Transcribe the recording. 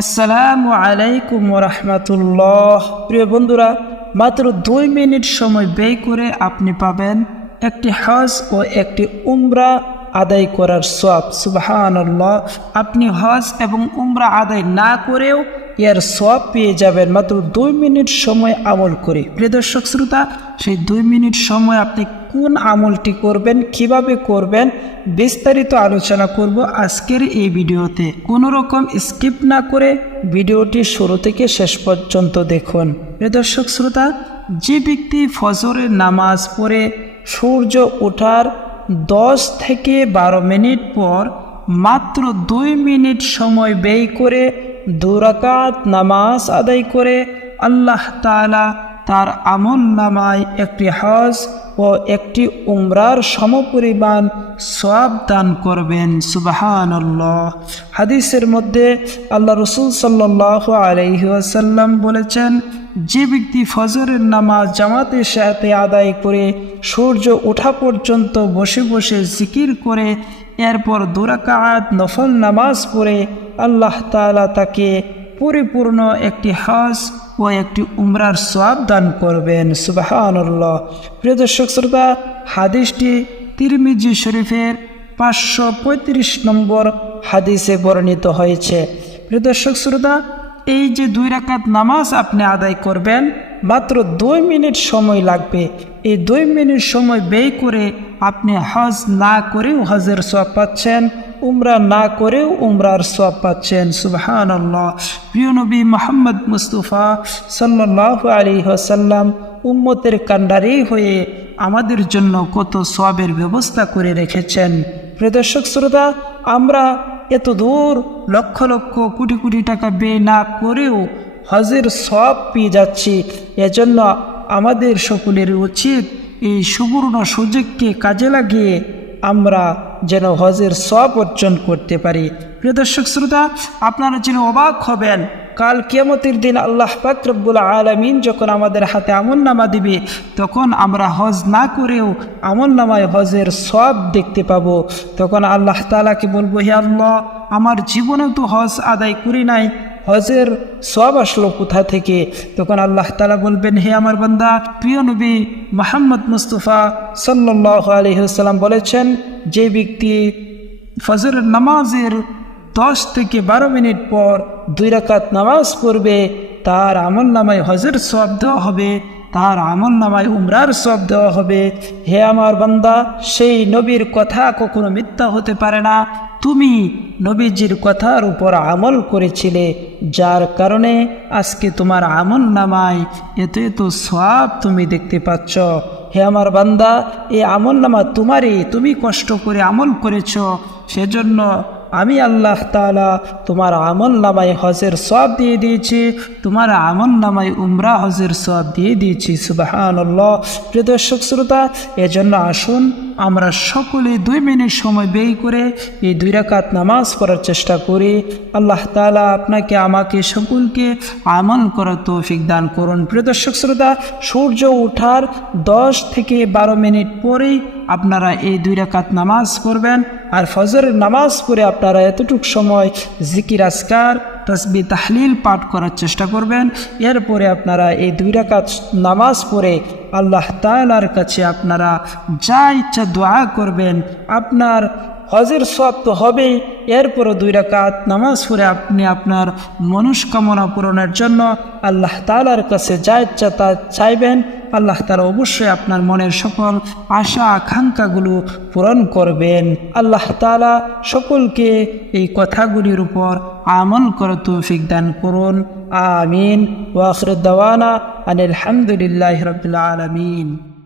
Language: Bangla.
আসসালামু আলাইকুম রহমতুল্লাহ প্রিয় বন্ধুরা, মাত্র দুই মিনিট সময় ব্যয় করে আপনি পাবেন একটি হজ ও একটি উমরা আদায় করার সব সুবাহান্লাহ আপনি হজ এবং উমরা আদায় না করেও এর সব পেয়ে যাবেন। মাত্র দুই মিনিট সময় আমল করে। প্রিয় দর্শক, শ্রোতা, সেই দুই মিনিট সময় আপনি কোন আমলটি করবেন, কীভাবে করবেন, বিস্তারিত আলোচনা করব আজকের এই ভিডিওতে। কোনো রকম স্কিপ না করে ভিডিওটি শুরু থেকে শেষ পর্যন্ত দেখুন। প্রিয় দর্শক শ্রোতা, যে ব্যক্তি ফজরের নামাজ পড়ে সূর্য ওঠার দশ থেকে বারো মিনিট পর মাত্র দুই মিনিট সময় ব্যয় করে দুরাকাত নামাজ আদায় করে আল্লাহ তালা তার আমল নামায় একটি হজ ও একটি উমরার সমপরিমাণ সব দান করবেন সুবাহান হাদিসের মধ্যে আল্লাহ রসুল সাল্লাহ আলহিহাসাল্লাম বলেছেন, যে ব্যক্তি ফজরের নামাজ জামাতের সাথে আদায় করে সূর্য ওঠা পর্যন্ত বসে বসে জিকির করে, এরপর দুরাকাত নফল নামাজ পড়ে, আল্লাহ তালা তাকে পরিপূর্ণ একটি হজ ও একটি উমরার সব দান করবেন, সুবাহানুল্লাহ। প্রিয় দর্শক শ্রোতা, হাদিসটি তিরমিজি শরীফের পাঁচশো পঁয়ত্রিশ নম্বর হাদিসে বর্ণিত হয়েছে। প্রিয় দর্শক শ্রোতা, এই যে দুই রাকাত নামাজ আপনি আদায় করবেন, মাত্র দুই মিনিট সময় লাগবে। এই দুই মিনিট সময় ব্যয় করে আপনি হজ না করেও হজের সব পাচ্ছেন। উমরা না করেও উমরার সব পাচ্ছেন সুবহান আল্লাহ প্রিয় নবী মোহাম্মদ মুস্তফা সাল্লাহ আলী হাসাল্লাম উম্মতের কান্ডারি হয়ে আমাদের জন্য কত সবের ব্যবস্থা করে রেখেছেন। প্রদর্শক শ্রোতা, আমরা এত দূর লক্ষ লক্ষ কোটি কোটি টাকা ব্যয় না করেও হজের সব পেয়ে যাচ্ছি। এজন্য আমাদের সকলের উচিত এই সুবর্ণ সুযোগকে কাজে লাগিয়ে আমরা যেন হজের সব অর্জন করতে পারি। প্রিয় দর্শক শ্রোতা, আপনারা যেন অবাক হবেন, কাল কেমতের দিন আল্লাহ পাকরব্বুল আলমিন যখন আমাদের হাতে আমল নামা দিবে, তখন আমরা হজ না করেও আমল নামায় হজের সব দেখতে পাবো। তখন আল্লাহ তালাকে বলব, হে আল্লাহ, আমার জীবনেও তো হজ আদায় করি নাই, হজের সব আসলো কোথা থেকে? তখন আল্লাহ তালা বলবেন, হে আমার বান্দা, প্রিয় নবী মোহাম্মদ মুস্তফা সাল্লাহ আলহিহাল্লাম বলেছেন যে ব্যক্তি ফজরের নামাজের দশ থেকে বারো মিনিট পর দুই রাকাত নামাজ পড়বে, তার আমল নামায় হজের সব দেওয়া হবে, তার আমল নামায় উমরার সব দেওয়া হবে। হে আমার বান্দা, সেই নবীর কথা কখনো মিথ্যা হতে পারে না। তুমি নবীজির কথার উপর আমল করেছিলে, যার কারণে আজকে তোমার আমল নামায় এত এত সব তুমি দেখতে পাচ্ছ। হে আমার বান্দা, এই আমল নামা তোমারই, তুমি কষ্ট করে আমল করেছ, সেজন্য আমি আল্লাহ তালা তোমার আমল নামায় হজের সব দিয়ে দিয়েছি, তোমার আমল নামায় উমরা হজের সব দিয়ে দিয়েছি সুবাহান প্রিয় দর্শক, শ্রোতা, এজন্য আসুন, আমরা সকলে দুই মিনিট সময় ব্যয় করে এই দুই রাকাত নামাজ পড়ার চেষ্টা করি। আল্লাহ তালা আপনাকে, আমাকে সকলকে আমল করার তৌফিক দান করুন। প্রিয় দর্শক, শ্রোতা, সূর্য ওঠার দশ থেকে বারো মিনিট পরেই আপনারা এই দুই রাকাত নামাজ পড়বেন। আর ফজরের নামাজ পড়ে আপনারা এতটুক সময় জিকির আসকার তসবি তাহলিল পাঠ করার চেষ্টা করবেন। এরপরে আপনারা এই দুই রাকাত নামাজ পড়ে আল্লাহ তালার কাছে আপনারা যা ইচ্ছা দোয়া করবেন, আপনার হজের সব তো হবেই। এরপরও দুই রাকাত নামাজ পড়ে আপনি আপনার মনস্কামনা পূরণের জন্য আল্লাহ তালার কাছে যা ইচ্ছা তা চাইবেন। আল্লাহ তালা অবশ্যই আপনার মনের সকল আশা, আকাঙ্ক্ষাগুলো পূরণ করবেন। আল্লাহ তালা সকলকে এই কথাগুলির উপর আমল করে তৌফিক দান করুন। আমিন। ওয়াখর দাওয়ানা আনিল হামদুলিল্লাহ রবিল আলমিন।